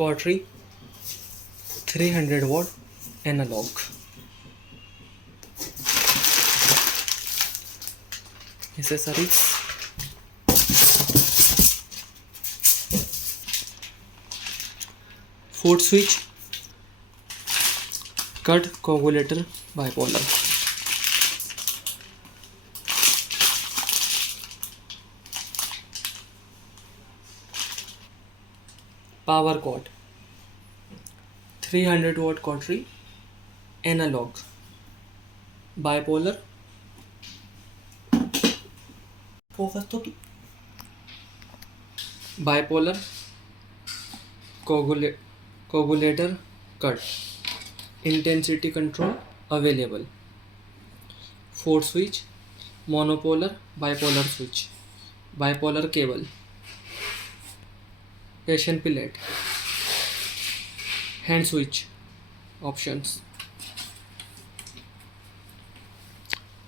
Cautery 300 watt analog. Accessories: foot switch, cut cogulator, bipolar. Power cord 300 watt cautery, analog, bipolar. Focus to bipolar, cogulator, cut. Intensity control available. Foot switch, monopolar, bipolar switch, bipolar cable, patient pillet, hand switch options,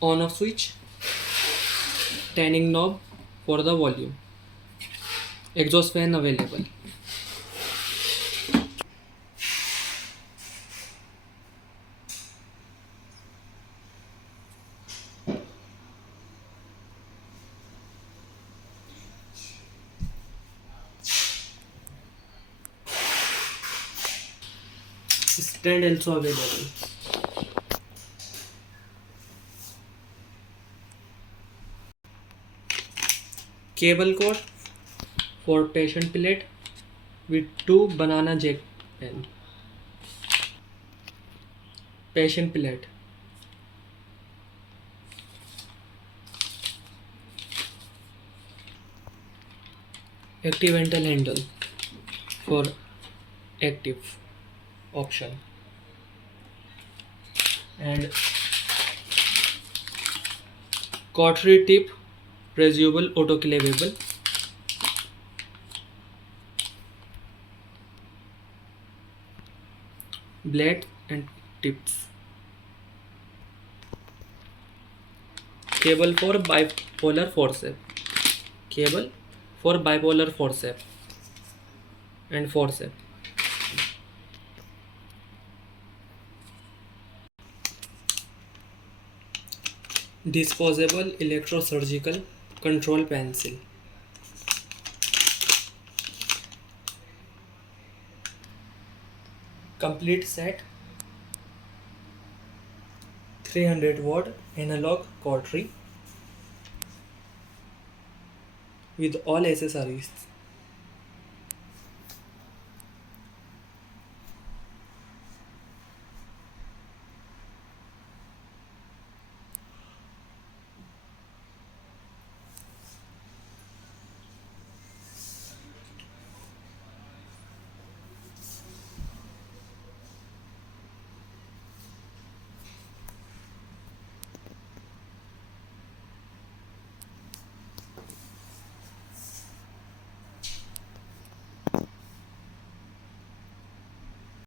on off switch, tanning knob for the volume, exhaust fan available. Stand also available. Cable cord for patient pillet with 2 banana jack pen. Patient pillet. Accidental handle for active option. And cautery tip reusable autoclavable. Blade and tips. Cable for bipolar forceps. Cable for bipolar forceps and forceps. Disposable electrosurgical control pencil. Complete set 300 watt analog cautery with all accessories.